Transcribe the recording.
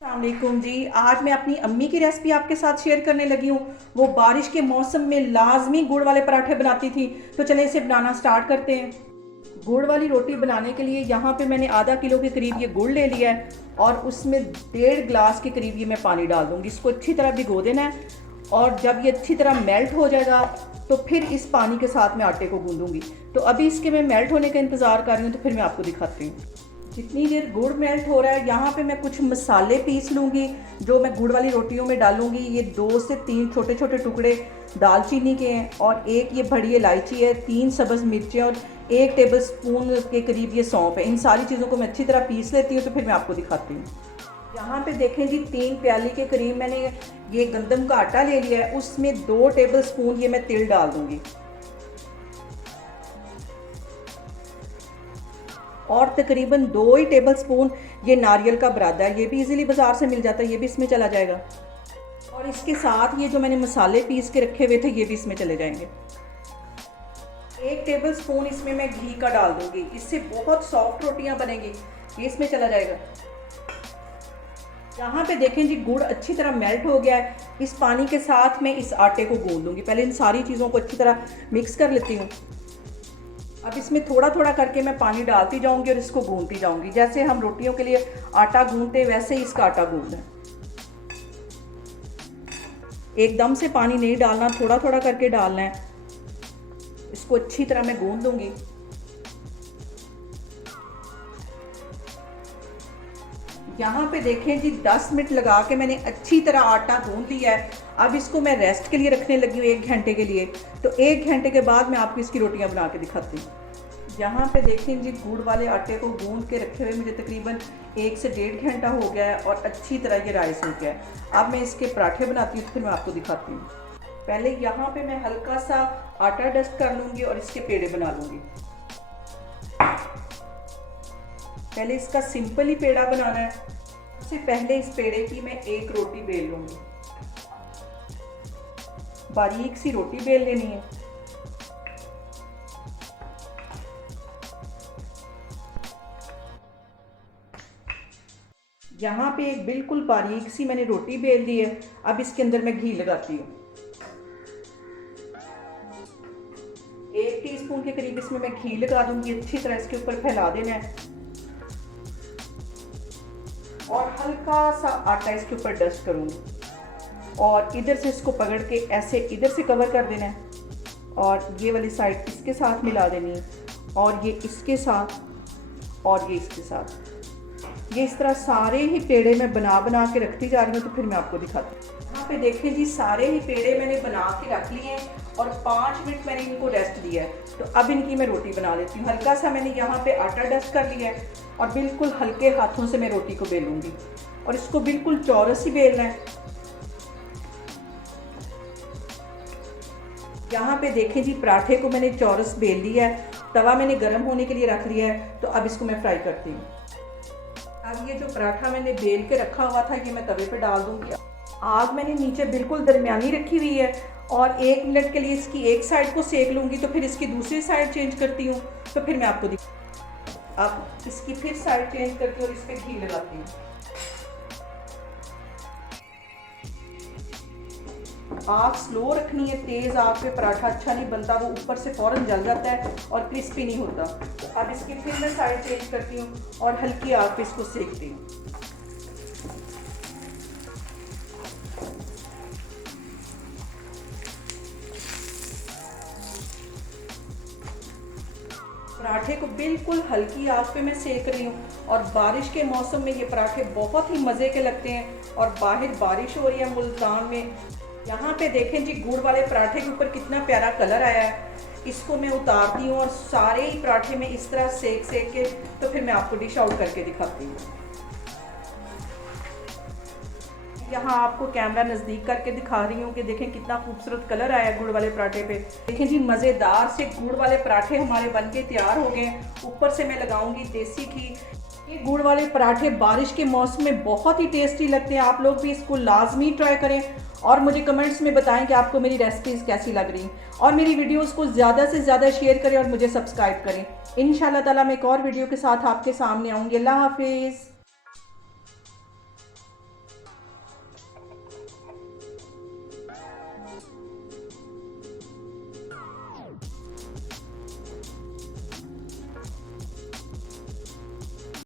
अस्सलामुअलैकुम जी। आज मैं अपनी अम्मी की रेसिपी आपके साथ शेयर करने लगी हूँ। वो बारिश के मौसम में लाजमी गुड़ वाले पराठे बनाती थी। तो चले इसे बनाना स्टार्ट करते हैं। गुड़ वाली रोटी बनाने के लिए यहाँ पे मैंने आधा किलो के करीब ये गुड़ ले लिया है और उसमें 1.5 गिलास के करीब ये मैं पानी डाल दूँगी। इसको अच्छी तरह भिगो देना है और जब ये अच्छी तरह मेल्ट हो जाएगा तो फिर इस पानी के साथ मैं आटे को गूँधूँगी। तो अभी इसके मैं मेल्ट होने का इंतज़ार कर रही हूँ, तो फिर मैं आपको दिखाती हूँ। जितनी देर गुड़ मेल्ट हो रहा है, यहाँ पे मैं कुछ मसाले पीस लूँगी जो मैं गुड़ वाली रोटियों में डालूँगी। ये 2 से 3 छोटे छोटे टुकड़े दालचीनी के हैं और एक ये बड़ी इलायची है, 3 सब्ज़ मिर्चें और 1 टेबल स्पून के करीब ये सौंफ है। इन सारी चीज़ों को मैं अच्छी तरह पीस लेती हूँ, तो फिर मैं आपको दिखाती हूँ। यहाँ पे देखें जी, 3 प्याली के करीब मैंने ये गंदम का आटा ले लिया है। उसमें 2 टेबल स्पून ये मैं तिल डाल दूँगी और तकरीबन 2 ही टेबल स्पून ये नारियल का बुरादा है। ये भी इजीली बाज़ार से मिल जाता है, ये भी इसमें चला जाएगा। और इसके साथ ये जो मैंने मसाले पीस के रखे हुए थे ये भी इसमें चले जाएंगे। 1 टेबल स्पून इसमें मैं घी का डाल दूंगी, इससे बहुत सॉफ्ट रोटियां बनेंगी। ये इसमें चला जाएगा। यहाँ पे देखें जी, गुड़ अच्छी तरह मेल्ट हो गया है। इस पानी के साथ मैं इस आटे को गूंद दूंगी। पहले इन सारी चीज़ों को अच्छी तरह मिक्स कर लेती हूँ। अब इसमें थोड़ा थोड़ा करके मैं पानी डालती जाऊंगी और इसको गूंदती जाऊंगी। जैसे हम रोटियों के लिए आटा गूंदते वैसे ही इसका आटा गूंदना है। एकदम से पानी नहीं डालना, थोड़ा थोड़ा करके डालना है। इसको अच्छी तरह मैं गूंद दूंगी। यहाँ पे देखें जी, 10 मिनट लगा के मैंने अच्छी तरह आटा गूंद लिया है। अब इसको मैं रेस्ट के लिए रखने लगी हूँ 1 घंटे के लिए। तो 1 घंटे के बाद मैं आपको इसकी रोटियाँ बना के दिखाती हूँ। यहाँ पे देखें जी, गुड़ वाले आटे को गूंद के रखे हुए मुझे तकरीबन 1 से 1.5 घंटा हो गया है और अच्छी तरह ये राइस हो गया है। अब मैं इसके पराठे बनाती हूँ, तो फिर मैं आपको दिखाती हूँ। पहले यहाँ पे मैं हल्का सा आटा डस्ट कर लूँगी और इसके पेड़े बना लूँगी। पहले इसका सिंपल ही पेड़ा बनाना है। सबसे पहले इस पेड़े की मैं एक रोटी बेल लूँगी। बारीक सी रोटी बेल लेनी है। यहाँ पे एक बिल्कुल बारीक सी मैंने रोटी बेल ली है। अब इसके अंदर मैं घी लगाती हूँ। 1 टीस्पून के करीब इसमें मैं घी लगा दूंगी। अच्छी तरह इसके ऊपर फैला देना है और हल्का सा आटा इसके ऊपर डस्ट करूँगी और इधर से इसको पकड़ के ऐसे इधर से कवर कर देना है और ये वाली साइड इसके साथ मिला देनी है और ये इसके साथ और ये इसके साथ। ये इस तरह सारे ही पेड़े मैं बना बना के रखती जा रही हूँ, तो फिर मैं आपको दिखाती हूँ। यहाँ पे देखें जी, सारे ही पेड़े मैंने बना के रख लिए हैं और 5 मिनट मैंने इनको रेस्ट दिया है। तो अब इनकी मैं रोटी बना लेती हूँ। हल्का सा मैंने यहाँ पे आटा डस्ट कर लिया है और बिल्कुल हल्के हाथों से मैं रोटी को बेलूंगी और इसको बिल्कुल चौरस ही बेलना है। यहाँ पे देखें जी, पराठे को मैंने चौरस बेल लिया है। तवा मैंने गर्म होने के लिए रख लिया है। तो अब इसको मैं फ्राई करती हूँ। अब ये जो पराठा मैंने बेल के रखा हुआ था ये मैं तवे पे डाल दूंगी। आग मैंने नीचे बिल्कुल दरमियानी रखी हुई है और 1 मिनट के लिए इसकी एक साइड को सेक लूँगी, तो फिर इसकी दूसरी साइड चेंज करती हूँ। तो फिर मैं आपको अब इसकी फिर साइड चेंज करती हूँ और इस पर घी लगाती हूँ। आग स्लो रखनी है, तेज़ आग पे पराठा अच्छा नहीं बनता, वो ऊपर से फ़ौरन जल जाता है और क्रिस्पी नहीं होता। तो अब इसकी फिर मैं साइड चेंज करती हूँ और हल्की आग पे इसको सेकती हूँ। पराठे को बिल्कुल हल्की आग पे मैं सेक रही हूँ और बारिश के मौसम में ये पराठे बहुत ही मज़े के लगते हैं और बाहर बारिश हो रही है मुल्तान में। यहाँ पे देखें जी, गुड़ वाले पराठे के ऊपर कितना प्यारा कलर आया है। इसको मैं उतारती हूँ और सारे ही पराठे में इस तरह सेक सेक के तो फिर मैं आपको डिश आउट करके दिखाती हूँ। यहाँ आपको कैमरा नज़दीक करके दिखा रही हूँ कि देखें कितना खूबसूरत कलर आया है गुड़ वाले पराठे पे। देखें जी, मज़ेदार से गुड़ वाले पराठे हमारे बनके तैयार हो गए। ऊपर से मैं लगाऊंगी देसी घी। ये गुड़ वाले पराठे बारिश के मौसम में बहुत ही टेस्टी लगते हैं। आप लोग भी इसको लाजमी ट्राई करें और मुझे कमेंट्स में बताएं कि आपको मेरी रेसिपीज़ कैसी लग रही और मेरी वीडियोस को ज़्यादा से ज़्यादा शेयर करें और मुझे सब्सक्राइब करें। इंशाल्लाह ताला मैं एक और वीडियो के साथ आपके सामने आऊँगी। अल्लाह हाफिज़।